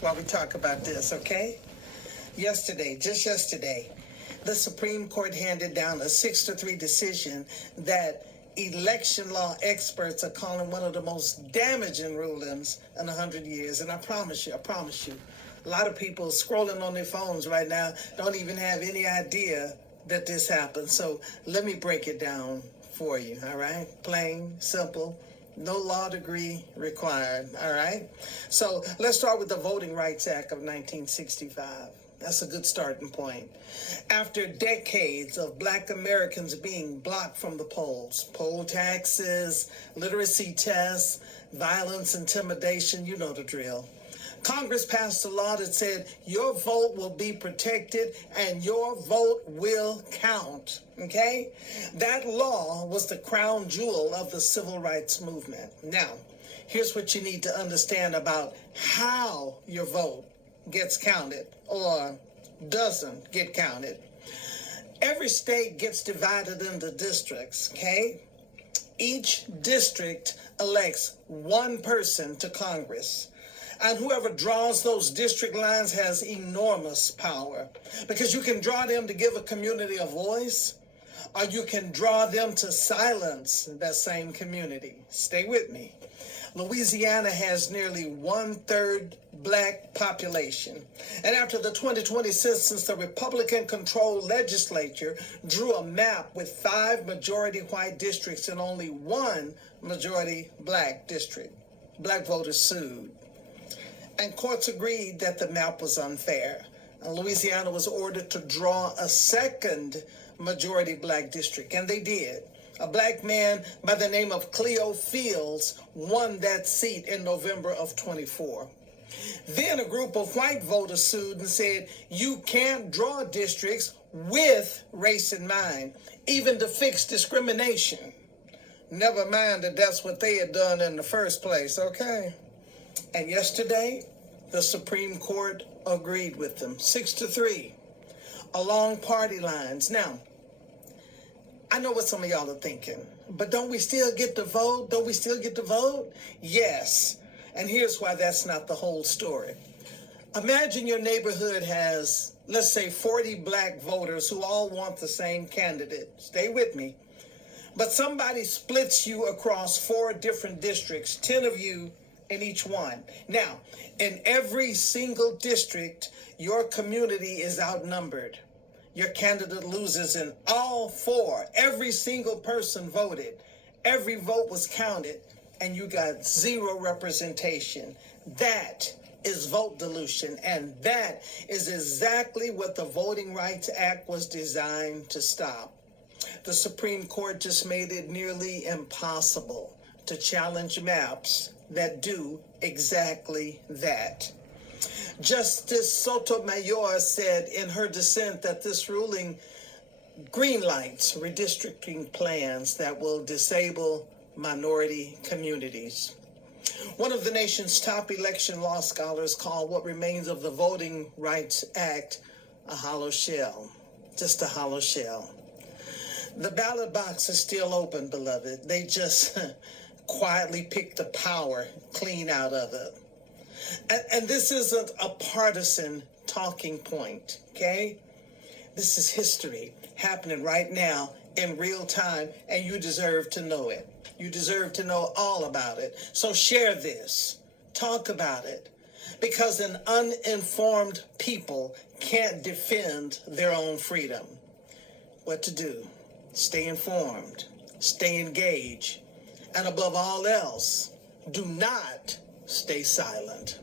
while we talk about this, okay? Just yesterday, the Supreme Court handed down a 6-3 decision that election law experts are calling one of the most damaging rulings in 100 years. And I promise you, a lot of people scrolling on their phones right now don't even have any idea that this happened. So let me break it down for you, all right? Plain, simple, no law degree required, all right? So let's start with the Voting Rights Act of 1965. That's a good starting point. After decades of Black Americans being blocked from the polls, poll taxes, literacy tests, violence, intimidation, you know the drill. Congress passed a law that said your vote will be protected and your vote will count, okay? That law was the crown jewel of the civil rights movement. Now, here's what you need to understand about how your vote gets counted or doesn't get counted. Every state gets divided into districts, okay? Each district elects one person to Congress. And whoever draws those district lines has enormous power because you can draw them to give a community a voice, or you can draw them to silence that same community. Stay with me. Louisiana has nearly 1/3 Black population. And after the 2020 census, the Republican-controlled legislature drew a map with 5 majority white districts and only 1 majority Black district. Black voters sued. And courts agreed that the map was unfair. And Louisiana was ordered to draw a second majority Black district, and they did. A Black man by the name of Cleo Fields won that seat in November of 24. Then a group of white voters sued and said, you can't draw districts with race in mind, even to fix discrimination. Never mind that that's what they had done in the first place, okay? And yesterday, the Supreme Court agreed with them, 6-3, along party lines. Now, I know what some of y'all are thinking, but don't we still get to vote? Don't we still get to vote? Yes. And here's why that's not the whole story. Imagine your neighborhood has, let's say, 40 Black voters who all want the same candidate. Stay with me. But somebody splits you across 4 different districts, 10 of you in each one. Now, in every single district, your community is outnumbered. Your candidate loses in all 4. Every single person voted. Every vote was counted, and you got 0 representation. That is vote dilution, and that is exactly what the Voting Rights Act was designed to stop. The Supreme Court just made it nearly impossible to challenge maps that do exactly that. Justice Sotomayor said in her dissent that this ruling greenlights redistricting plans that will disable minority communities. One of the nation's top election law scholars called what remains of the Voting Rights Act a hollow shell, just a hollow shell. The ballot box is still open, beloved. They just quietly picked the power clean out of it. And this isn't a partisan talking point, okay? This is history happening right now in real time, and you deserve to know it. You deserve to know all about it. So share this. Talk about it. Because an uninformed people can't defend their own freedom. What to do? Stay informed. Stay engaged. And above all else, do not stay silent.